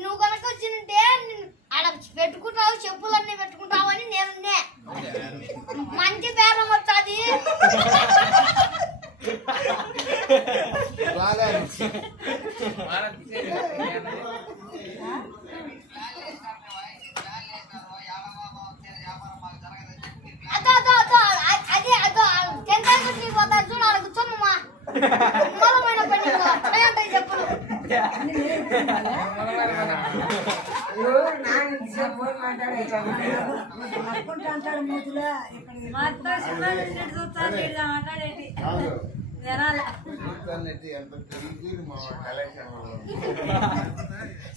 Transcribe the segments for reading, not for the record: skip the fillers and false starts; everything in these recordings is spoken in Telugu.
నువ్వు కనుక వచ్చింటే ఆడ పెట్టుకుంటావు, చెప్పులన్నీ పెట్టుకుంటావు అని నేనున్నే. మంచి బేరం వచ్చాది.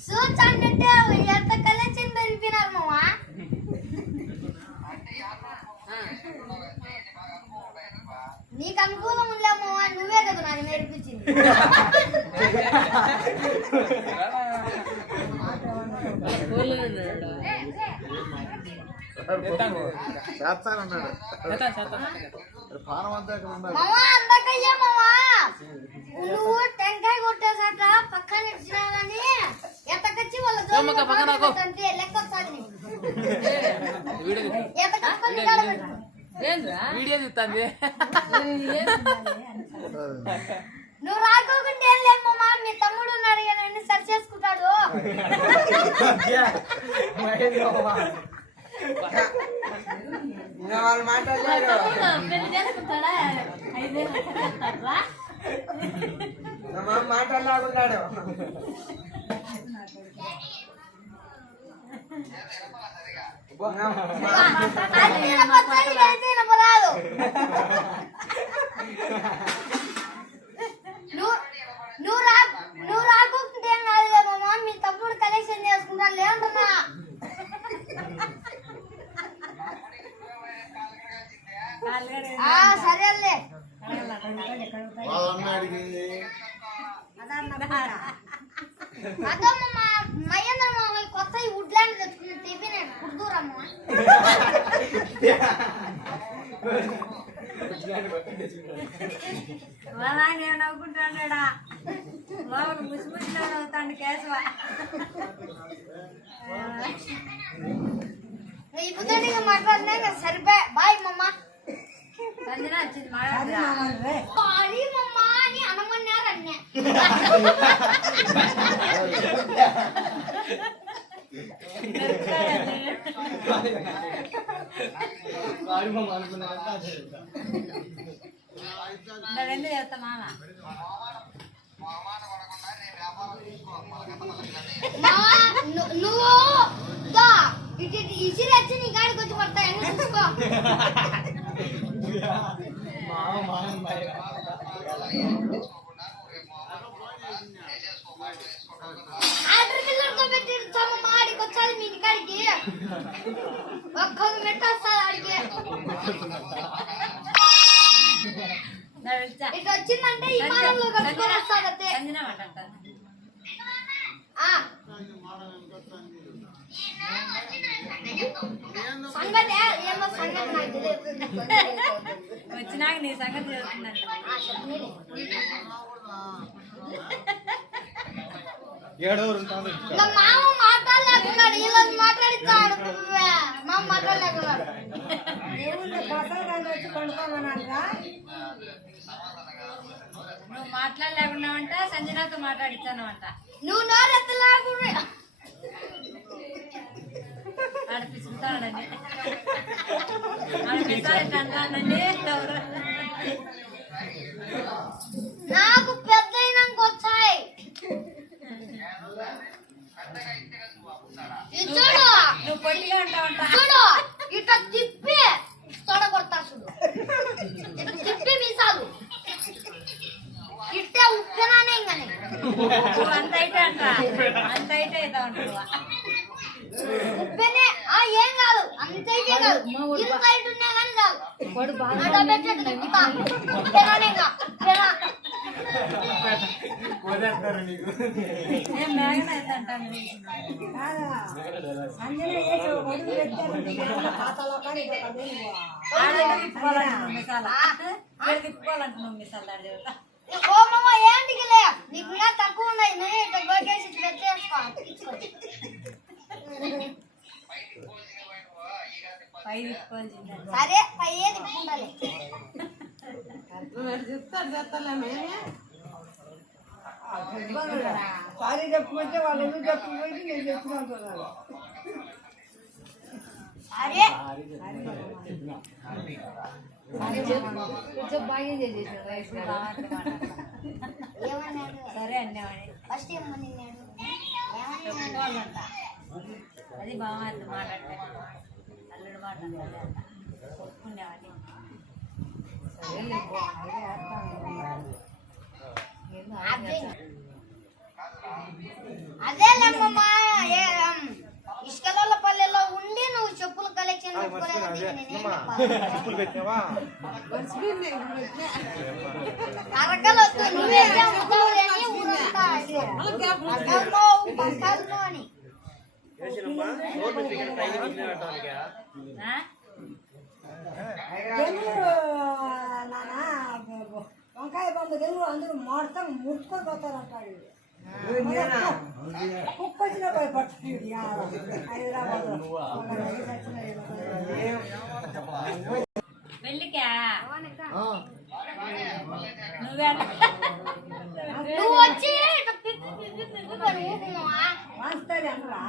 చూచంటే ఎంత కలెక్షన్ పెరిగినారు మామా. నీకు అనుకూలం ఉండలేమో నువ్వే కదా నాకు నేర్పించింది. నువ్వు టెంకాయ కొట్టేసాక పక్కన ఇచ్చినా గానీ ఎత్తకొచ్చి వాళ్ళ అంటే లెక్క వస్తుంది. నువ్వు రాకోకుండా ఏం లేదు మామా. మీ తమ్ముడు ఉన్నాడు కానీ సరి చేసుకుంటాడు. మాట్లాడుతున్నాడు. నువ్వు రాకుంటే ఏం కాదులే మామా. మీ తమ్ముడు కలెక్షన్ చేసుకుంటాడు లేదంటున్నా. సరేలే అదమ్మా. మహేంద్ర మామ కొత్త వుడ్లాండ్ తెచ్చుకున్న టిఫిన్ కుడుదూరమ్మా. నవ్వుకుంటాడా లోపల ముసిముసిలాడు అవుతాడు కేశవ. ఈ బుద్ధడిగా మాట్లాడినా సరిపోయా. బాయ్ మమ్మ. సంజన వచ్చింది సారీ మమ్మ అని అనమన్నారు అన్నే. ఎందుకు చేస్తా మామ నువ్వు ఇసిరి వచ్చి నీ గాడికి వచ్చి పడతాయి అని చూసుకో. ఆర్డర్ పిల్లలతో పెట్టి ఇచ్చామమ్మా. ఆడికి వచ్చాలి మీ కాడికి ఒక్క మెట్టు వస్తుంది. ఆడికి ఇటు వచ్చిందంటే ఈ మానంలో కట్టుకొని వస్తాడతే. సంగతి ఏమో సంగతి నాకు తెలియదు. వచ్చినాక నీ సంగతి చెప్తుందంట. మామ మాట్లాడలేకున్నాడు. ఇలా మాట్లాడిస్తాడు. మామ మాట్లాడలేకున్నాడు. నువ్వు మాట్లాడలేకున్నావంట. సంజనాతో మాట్లాడిస్తానవంట. నువ్వు నోరెత్తలేకుండా ఆడిపిస్తాడండి. ఆడిపిస్తాడండి. నాకు పెద్ద అయినాక వచ్చాయి. చూడు నువ్వు పొట్టిగా ఉంటావంట. చూడు ఇట్లా తిప్పి తొడగొడతా. చూడు ఇట్లా తిప్పి మీసాలు ఇట్టే ఉప్పెనానే ఇంకనే. అంత అయితే అంట. అంత అయితే అవుతా ఉంటావా? ఉప్పెనే ఏం కాదు. అంతైతే కాదు. ఇంత హైట్ ఉన్నా కానీ చాలు. పెట్టేట్టు తిప్పుతా. ఉప్పెనానే ఇంకా ఓ మామ ఏంటికి లే. నీకు ఇంకా తక్కువ ఉన్నాయి. నేను ఇట్లా గోకేసి పెట్టేసుకో. 5 ఇచ్చుకోవాల్సిందే. సరే పై ఏది ఉండాలి. సారీ చెప్పుకుంటే వాళ్ళు ఎందుకు చెప్పకపోతే నేను చెప్పుకుంటున్నాను. సరే ఏమన్నాడు? సరే అన్నామని ఫస్ట్ ఏమని నేను చెప్పుకోవాలంట. అది బాగుంది మాట్లాడతాను, అల్లుడు మాట్లాడాలి అంట చెప్పుకునేవాడిని. అదేలేమ్మా ఇసుకల పల్లెలో ఉండి నువ్వు చెప్పుల కలెక్షన్ అరకలు వద్దు నువ్వే అమ్ముతావులేని ఊరంతా అక్కల్లో పక్కల్లో అని ఆ? జనులు నాన్న వంకాయ బంధు జనులు అందరూ మొత్తం ముడుచుకొని పోతారంటాడు. కుక్క వచ్చిన పోయి పట్టుకుంది హైదరాబాద్ పెళ్ళికా నువ్వే నువ్వు వచ్చి పిక్కు పిక్కు పిక్కు పని ఊకున్నావా? వాస్తాడు అమ్మరా